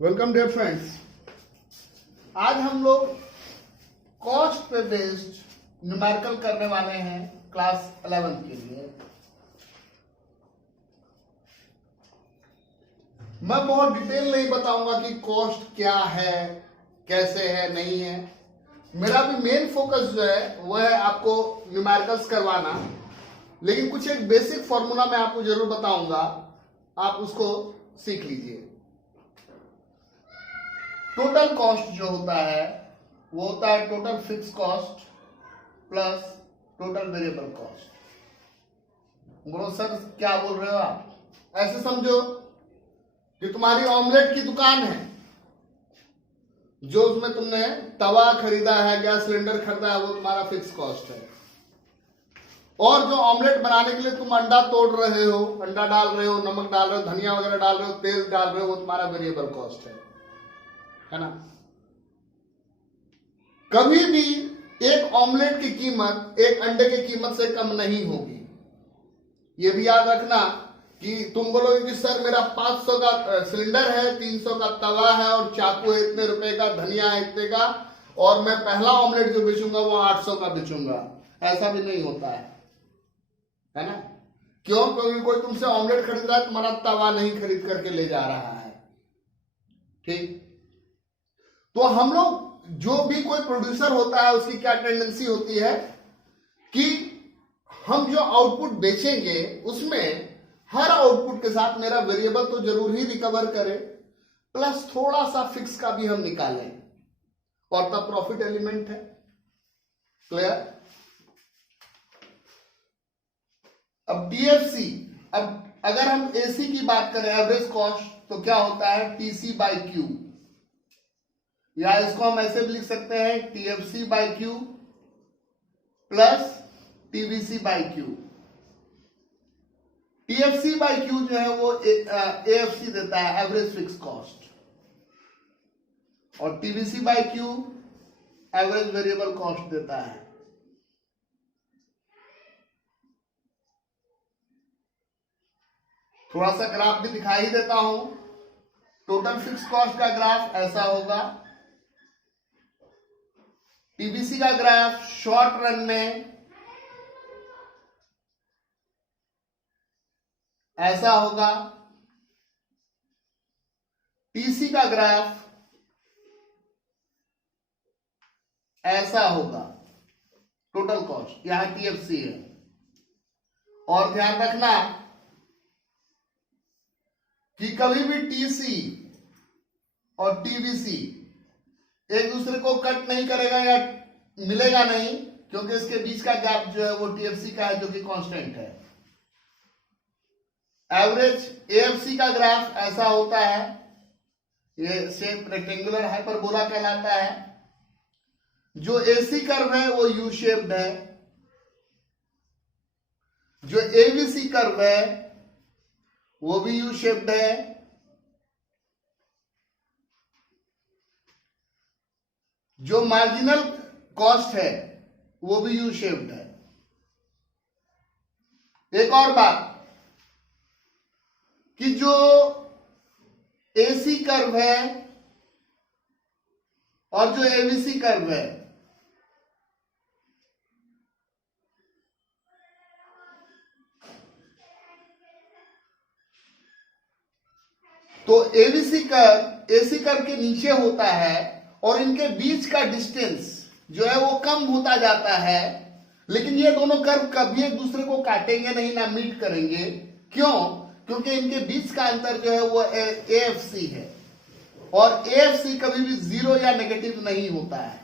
Welcome dear friends. आज हम लोग कॉस्ट पे बेस्ड न्यूमेरिकल करने वाले हैं क्लास 11 के लिए। मैं बहुत डिटेल नहीं बताऊंगा कि कॉस्ट क्या है, कैसे है, नहीं है। मेरा भी मेन फोकस जो है वह है आपको न्यूमेरिकल्स करवाना, लेकिन कुछ एक बेसिक फॉर्मूला मैं आपको जरूर बताऊंगा, आप उसको सीख लीजिए। टोटल कॉस्ट जो होता है वो होता है total fix cost plus total variable cost. बोलो सर क्या बोल रहे हो आप? ऐसे समझो कि तुम्हारी ऑमलेट की दुकान है, जो उसमें तुमने तवा खरीदा है, गैस सिलेंडर खरीदा है, वो तुम्हारा फिक्स कॉस्ट है। और जो ऑमलेट बनाने के लिए तुम अंडा तोड़ रहे हो, अंडा डाल रहे हो, नमक डाल रहे हो, धनिया वगैरह डाल रहे हो, तेल डाल रहे हो, वो तुम्हारा वेरिएबल कॉस्ट है ना। कभी भी एक ऑमलेट की कीमत एक अंडे की कीमत से कम नहीं होगी। यह भी याद रखना कि तुम बोलोगे कि सर मेरा 500 का सिलेंडर है, 300 का तवा है और चाकू है इतने रुपए का, धनिया है इतने का, और मैं पहला ऑमलेट जो बेचूंगा वो 800 का बेचूंगा। ऐसा भी नहीं होता है ना। क्यों? क्योंकि कोई तुमसे ऑमलेट खरीद रहा है, तुम्हारा तवा नहीं खरीद करके ले जा रहा है। ठीक। तो हम लोग जो भी कोई प्रोड्यूसर होता है उसकी क्या टेंडेंसी होती है कि हम जो आउटपुट बेचेंगे उसमें हर आउटपुट के साथ मेरा वेरिएबल तो जरूर ही रिकवर करे, प्लस थोड़ा सा फिक्स का भी हम निकालें, और तब प्रॉफिट एलिमेंट है। क्लियर? अब डीएफसी, अब अगर हम एसी की बात करें एवरेज कॉस्ट, तो क्या होता है टीसी बाई क्यू, या इसको हम ऐसे भी लिख सकते हैं TFC by Q plus TVC by Q. TFC by Q जो है वो एएफसी देता है, एवरेज फिक्स कॉस्ट, और TVC by Q average variable cost देता है। थोड़ा सा ग्राफ भी दिखाई देता हूं। टोटल फिक्स कॉस्ट का ग्राफ ऐसा होगा, टीबीसी का ग्राफ शॉर्ट रन में ऐसा होगा, टीसी का ग्राफ ऐसा होगा। टोटल कॉस्ट यहां टीएफसी है। और ध्यान रखना कि कभी भी टीसी और टीवीसी एक दूसरे को कट नहीं करेगा या मिलेगा नहीं, क्योंकि इसके बीच का गैप जो है वो टीएफसी का है, जो कि कांस्टेंट है। एवरेज एएफसी का ग्राफ ऐसा होता है, ये शेप रेक्टेंगुलर हाइपरबोला कहलाता है। जो एसी कर्व है वो यू शेप्ड है, जो एबीसी कर्व है वो भी यू शेप्ड है, जो मार्जिनल कॉस्ट है वो भी यू शेप्ड है। एक और बात कि जो एसी कर्व है और जो एबीसी कर्व है, तो एबीसी कर्व एसी कर्व के नीचे होता है, और इनके बीच का डिस्टेंस जो है वो कम होता जाता है, लेकिन ये दोनों कर्व कभी एक दूसरे को काटेंगे नहीं, ना मीट करेंगे। क्यों? क्योंकि इनके बीच का अंतर जो है वो एएफसी है, और एएफसी कभी भी जीरो या नेगेटिव नहीं होता है।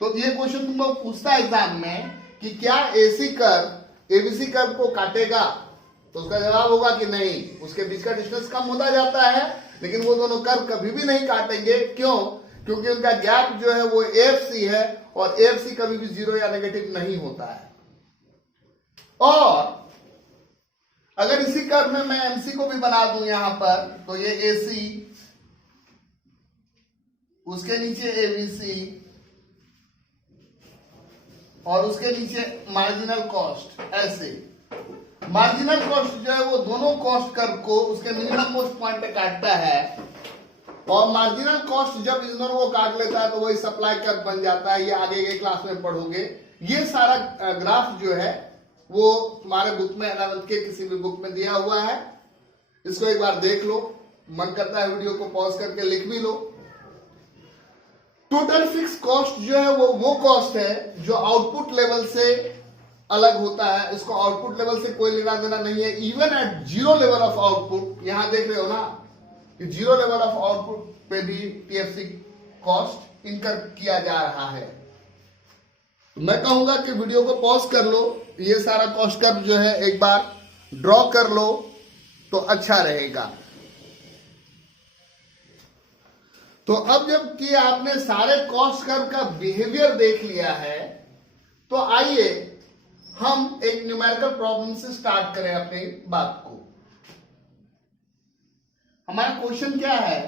तो ये क्वेश्चन तुमको पूछता है एग्जाम में कि क्या एसी कर्व एबीसी कर्व को काटेगा, तो उसका जवाब होगा कि नहीं, उसके बीच का डिस्टेंस कम होता जाता है, लेकिन वो दोनों कर्व कभी भी नहीं काटेंगे। क्यों? क्योंकि उनका गैप जो है वो एएफसी है, और एएफसी कभी भी जीरो या नेगेटिव नहीं होता है। और अगर इसी कर्व में मैं एमसी को भी बना दूं यहां पर, तो ये एसी, उसके नीचे एबीसी, और उसके नीचे मार्जिनल कॉस्ट। ऐसे मार्जिनल कॉस्ट जो है वो दोनों कॉस्ट कर्व को उसके मिनिमम मोस्ट पॉइंट पे काटता है, और मार्जिनल कॉस्ट जब इन दोनों को काट लेता है तो वही सप्लाई कर्व बन जाता है। ये आगे के क्लास में पढ़ोगे। ये सारा ग्राफ जो है वो तुम्हारे बुक में 11th के किसी भी बुक में दिया हुआ है। इसको एक बार देख लो, मन करता है वीडियो को पॉज करके लिख भी लो। टोटल फिक्स कॉस्ट जो है वो कॉस्ट है जो आउटपुट लेवल से अलग होता है। इसको आउटपुट लेवल से कोई लेना देना नहीं है। Even at zero level of output, यहां देख रहे हो ना कि जीरो लेवल ऑफ आउटपुट पे भी टीएफसी कॉस्ट इनकर किया जा रहा है। तो मैं कहूंगा कि वीडियो को पॉज कर लो, ये सारा कॉस्ट कर्व जो है एक बार ड्रॉ कर लो तो अच्छा रहेगा। तो अब जब कि आपने सारे कॉस्ट कर्व का बिहेवियर देख लिया है तो आइए हम एक न्यूमेरिकल प्रॉब्लम से स्टार्ट करें अपनी बात को। हमारा क्वेश्चन क्या है?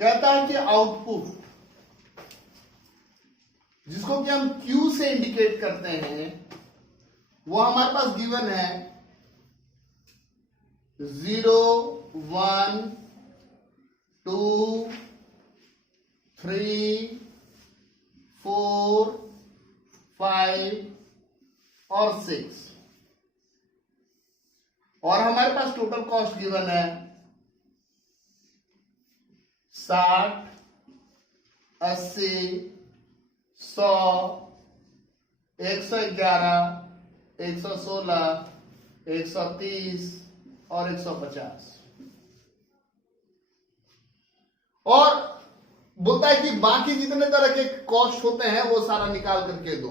कहता है कि आउटपुट जिसको कि हम Q से इंडिकेट करते हैं वो हमारे पास गिवन है 0 1 2 3 4 5 और 6 और हमारे पास टोटल कॉस्ट गिवन है 60 80 100 111 116 130 और 150 और बोलता है कि बाकी जितने तरह के कॉस्ट होते हैं वो सारा निकाल करके दो।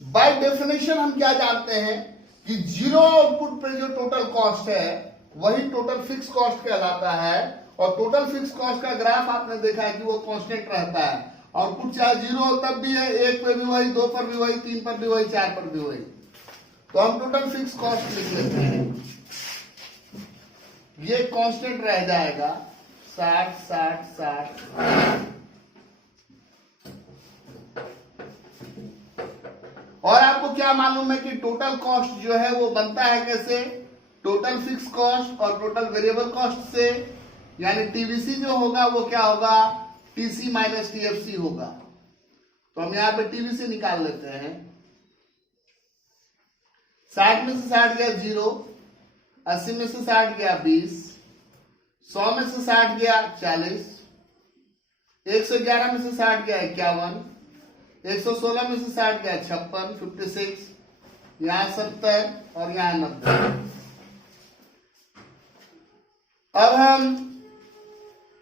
बाय डेफिनेशन हम क्या जानते हैं कि जीरो आउटपुट पे जो टोटल कॉस्ट है वही टोटल फिक्स कॉस्ट कहलाता है। और टोटल फिक्स कॉस्ट का ग्राफ आपने देखा है कि वो कांस्टेंट रहता है। आउटपुट चाहे जीरो हो तब भी है, एक पे भी वही, दो पर भी वही, तीन पर भी वही, चार पर भी वही। तो हम टोटल फिक्स कॉस्ट लिख लेते हैं, ये कांस्टेंट रह जाएगा 60 60 60। और आपको क्या मालूम है कि टोटल कॉस्ट जो है वो बनता है कैसे? टोटल फिक्स कॉस्ट और टोटल वेरिएबल कॉस्ट से, यानी टीवीसी जो होगा वो क्या होगा? टीसी माइनस टीएफसी होगा। तो हम यहां पे टीवीसी निकाल लेते हैं। 60 में से 60 गया 0, 80 में से 60 गया 20, 100 में से 60 गया 40, 111 में से 60 गया 51, 116 में से 60 गया 56 56, यहां 70 और यहां 90। अब हम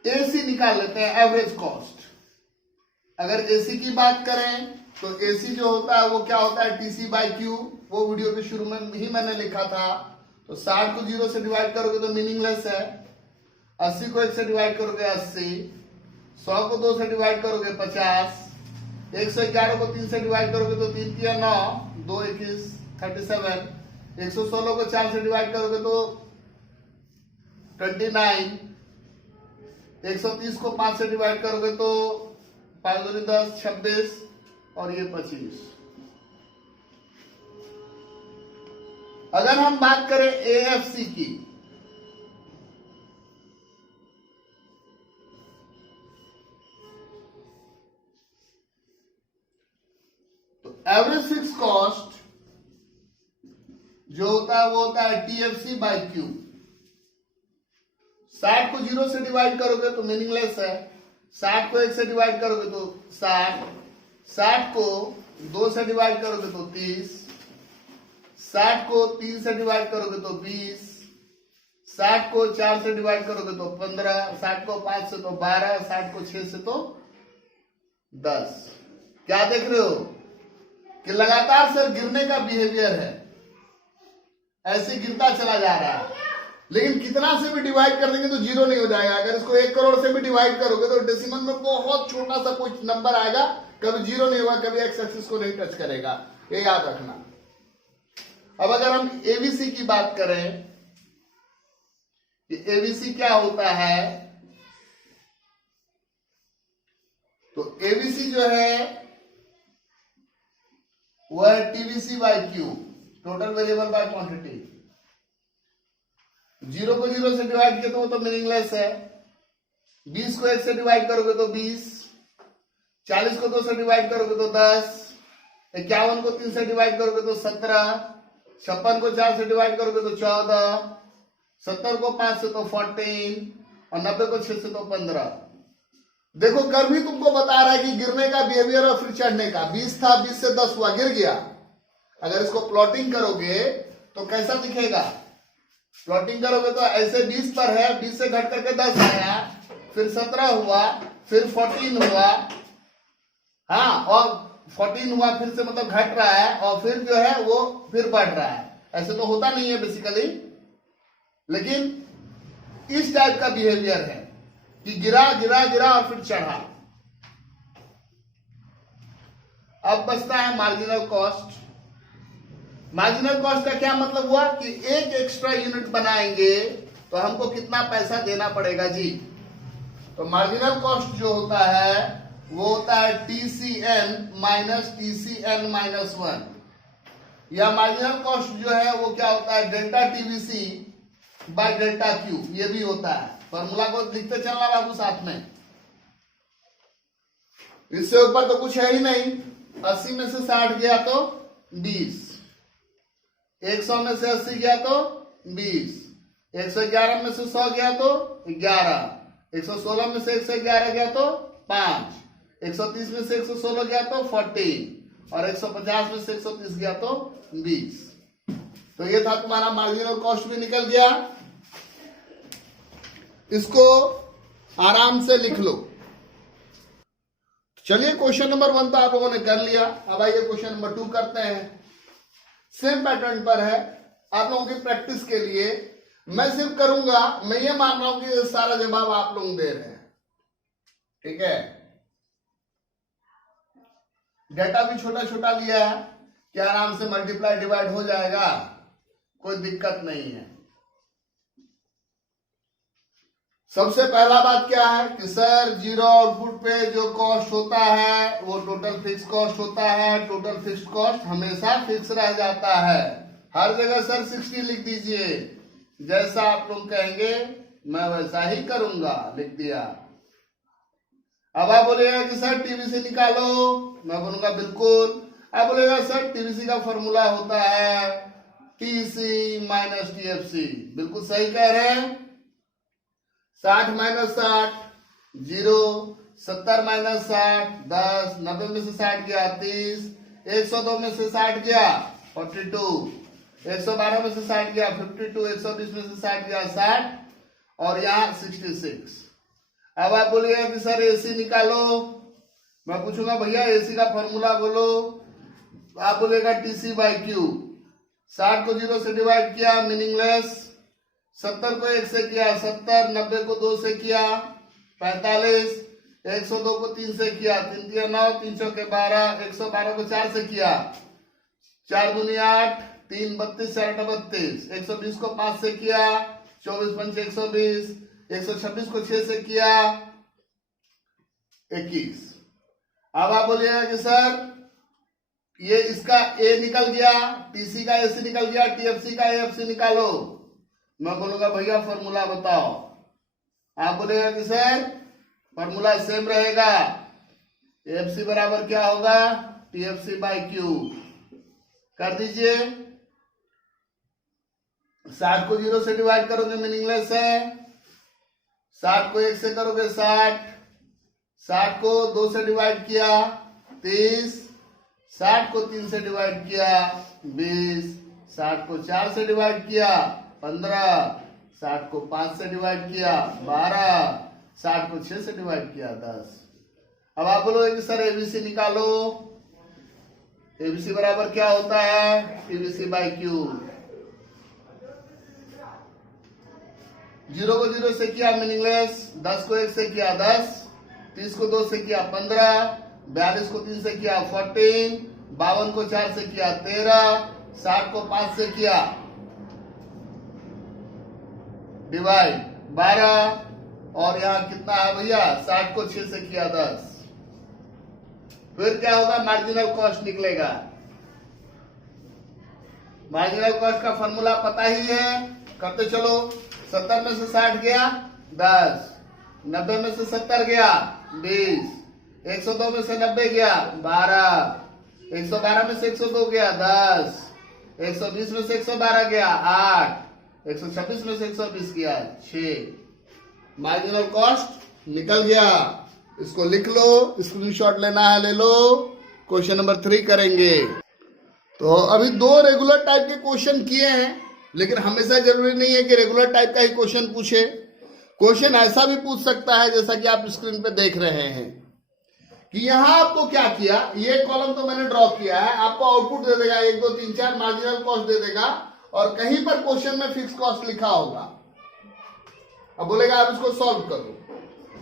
एसी निकाल लेते हैं, एवरेज कॉस्ट। अगर एसी की बात करें तो एसी जो होता है वो क्या होता है? TC by Q. वो वीडियो के शुरू में ही मैंने लिखा था। तो 60 को 0 से डिवाइड करोगे तो मीनिंगलेस है, 80 को 1 से डिवाइड करोगे 80, 100 को 2 से डिवाइड करोगे 50, 111 को 3 से डिवाइड करोगे तो 3 3 9, 2 21 37, 116 को 4 से डिवाइड करोगे तो 29, 130 को 5 से डिवाइड करोगे तो 5 दूनी 10 26 और ये 25। अगर हम बात करें एएफसी की, तो एवरेज फिक्स कॉस्ट जो होता है वो होता है टीएफसी बाई क्यू। 60 को 0 से डिवाइड करोगे तो मीनिंगलेस है, 60 को 1 से डिवाइड करोगे तो 60, 60 को 2 से डिवाइड करोगे तो 30, 60 को 3 से डिवाइड करोगे तो 20, 60 को 4 से डिवाइड करोगे तो 15, 60 को 5 से तो 12, 60 को 6 से तो 10। क्या देख रहे हो कि लगातार सर गिरने का बिहेवियर है, ऐसे गिरता चला जा रहा है। लेकिन कितना से भी डिवाइड कर देंगे तो 0 नहीं हो जाएगा। अगर इसको 1 करोड़ से भी डिवाइड करोगे तो डेसिमल में बहुत छोटा सा कुछ नंबर आएगा, कभी 0 नहीं होगा, कभी एक्स एक्सिस को नहीं टच करेगा, ये याद रखना। अब अगर हम एबीसी की बात करें कि एबीसी क्या होता है, तो एबीसी जो है वह TVC by Q, total variable by quantity. 0 को 0 से डिवाइड किया तो वो तो मीनिंगलेस है। 20 को 1 से डिवाइड करोगे तो 20, 40 को 2 से डिवाइड करोगे तो 10, 51 को 3 से डिवाइड करोगे तो 17, 56 को 4 से डिवाइड करोगे तो 14, 70 को 5 से तो 14 और 90 को 6 से तो 15। देखो कर भी तुमको बता रहा है कि गिरने का बिहेवियर और फिर चढ़ने का। 20 था, 20 से 10 हुआ, गिर गया। अगर इसको प्लॉटिंग करोगे तो कैसा दिखेगा? प्लॉटिंग करोगे तो ऐसे 20 पर है, 20 से घट करके 10 आया, फिर 17 हुआ, फिर 14 हुआ, हाँ, और 14 हुआ फिर से मतलब घट रहा है, और फिर जो है वो फिर बढ़ रहा है। ऐसे तो होता नहीं है बेसिकली, लेकिन इस टाइप का बिहेवियर है कि गिरा गिरा गिरा और फिर चढ़ा। अब बचता है मार्जिनल कॉस्ट। मार्जिनल कॉस्ट का क्या मतलब हुआ कि एक एक्स्ट्रा यूनिट बनाएंगे तो हमको कितना पैसा देना पड़ेगा जी। तो मार्जिनल कॉस्ट जो होता है वो होता है TCN माइनस TCN माइनस 1, या मार्जिनल कॉस्ट जो है वो क्या होता है delta TVC by delta Q, ये भी होता है। फॉर्मूला को लिखते चलना बाबू साथ में। इससे ऊपर तो कुछ है ही नहीं। 80 में से 60 गया तो 20, 100 में से 80 गया तो 20, 111 में से 100 गया तो 11, 116 में से 111 गया तो 5, 130 में से 116 गया तो 14 और 150 में से 130 गया तो 20। तो ये था तुम्हारा मार्जिनल कॉस्ट भी निकल गया। इसको आराम से लिख लो। चलिए क्वेश्चन नंबर 1 तो आप लोगों ने कर लिया। अब आइए क्वेश्चन नंबर 2 करते हैं। सेम पैटर्न पर है। आप लोगों की प्रैक्टिस के लिए मैं सिर्फ करूंगा, मैं ये मान रहा हूं कि सारा जवाब आप लोग दे रहे हैं, ठीक है। डेटा भी छोटा छोटा लिया है कि आराम से मल्टीप्लाई डिवाइड हो जाएगा, कोई दिक्कत नहीं है। सबसे पहला बात क्या है कि सर जीरो आउटपुट पे जो कॉस्ट होता है वो टोटल फिक्स कॉस्ट होता है। टोटल फिक्स कॉस्ट हमेशा फिक्स रह जाता है। हर जगह सर 60 लिख दीजिए, जैसा आप लोग कहेंगे मैं वैसा ही करूंगा, लिख दिया। अब आप बोलेगा कि सर TVC निकालो, मैं बोलूंगा बिल्कुल। आप बोलेगा सर TVC का फॉर्मूला होता है TC माइनस TFC, बिल्कुल सही कह रहे हैं। 60 माइनस 60 0, 70 माइनस 60 10, 90 में से 60 गया 30, 102 में से 60 गया 42, 112 में से 60 गया 52, 120 में से 60 गया 60 और यहाँ 66। अब आप बोलिएगा कि सर AC निकालो, मैं पूछूंगा भैया AC का फॉर्मूला बोलो। आप बोलेगा TC बाई Q। 60 को 0 से डिवाइड किया, मीनिंगलेस। 70 को 1 से किया 70, 90 को 2 से किया 45, 102 को 3 से किया 3 3 9, 3 चौके 12, 112 को 4 से किया 4 दूनी 8, 3 32, 4 32, 120 को 5 से किया 24 5 120, 126 को 6 से किया 21। अब आप बोलिएगा कि सर ये इसका A निकल गया, TC का AC निकल गया, TFC का AFC निकालो। मैं बोलूंगा भैया फॉर्मूला बताओ। आप बोलेगा कि सर फॉर्मूला सेम रहेगा, AFC बराबर क्या होगा TFC बाई Q। कर दीजिए। 60 को 0 से डिवाइड करोगे मीनिंगलेस है, 60 को 1 से करोगे 60, 60 को 2 से डिवाइड किया 30, 60 को 3 से डिवाइड किया 20, 60 को 4 से डिवाइड किया 15, 60 को 5 से डिवाइड किया 12, 60 को 6 से डिवाइड किया 10। अब आप बोलोगे कि सर ABC निकालो। ABC बराबर क्या होता है TVC बाई Q। 0 को 0 से किया मीनिंगलेस, 10 को 1 से किया 10, 30 को 2 से किया 15, 42 को 3 से किया 14, 52 को 4 से किया 13, 60 को 5 से किया डिवाइड 12 और यहाँ कितना है भैया 60 को 6 से किया 10। फिर क्या होगा मार्जिनल कॉस्ट निकलेगा। मार्जिनल कॉस्ट का फॉर्मूला पता ही है, करते चलो। 70 में से 60 गया 10, 90 में से 70 गया 20, 102 में से 90 गया 12, 112 में से 102 गया 10, 120 में से 112 गया 8, 126 में से 120 गया 6। मार्जिनल कॉस्ट निकल गया। इसको लिख लो, स्क्रीनशॉट लेना है ले लो। क्वेश्चन नंबर 3 करेंगे। तो अभी 2 रेगुलर टाइप के क्वेश्चन किए हैं, लेकिन हमेशा जरूरी नहीं है कि रेगुलर टाइप का ही क्वेश्चन पूछे। क्वेश्चन ऐसा भी पूछ सकता है जैसा कि आप स्क्रीन पे देख रहे हैं कि यहां आपको क्या किया, ये कॉलम तो मैंने ड्रॉ किया है, आपको आउटपुट दे देगा 1 2 3 4 मार्जिनल कॉस्ट दे देगा और कहीं पर क्वेश्चन में फिक्स कॉस्ट लिखा होगा। अब बोलेगा आप इसको सॉल्व करो।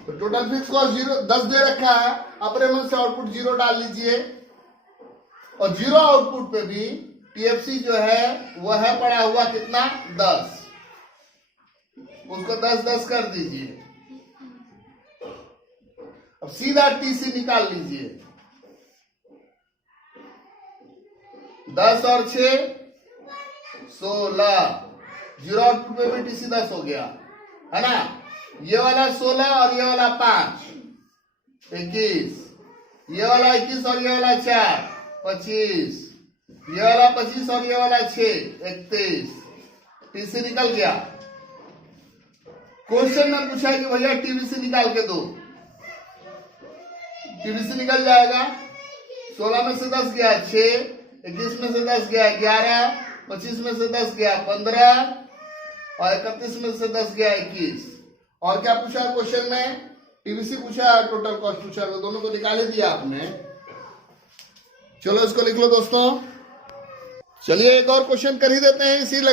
तो टोटल फिक्स कॉस्ट 10 दे रखा है, अपने मन से आउटपुट 0 डाल लीजिए और 0 आउटपुट पे भी टीएफसी जो है वह है पड़ा हुआ कितना 10, उसको 10 10 कर दीजिए। अब सीधा टीसी निकाल लीजिए। 10 और 6 16, 0 आउटपुट पे भी टीसी 10 हो गया है ना। ये वाला 16 और ये वाला 5 21, ये वाला 21 और ये वाला 4 25, ये वाला 25 और ये वाला 6 31, टीसी निकल गया। क्वेश्चन में पूछा है कि भैया टीवीसी निकाल के दो, टीवीसी निकल जाएगा। 16 में से 10 गया 6, 21 में से 10 गया 11, 25 में से 10 गया 15 और 31 में से 10 गया 21। और क्या पूछा क्वेश्चन में, टीवीसी पूछा, टोटल कॉस्ट पूछा, तो दोनों को निकाल ही दिया आपने। चलो इसको लिख लो दोस्तों। चलिए एक और क्वेश्चन कर ही देते हैं इसी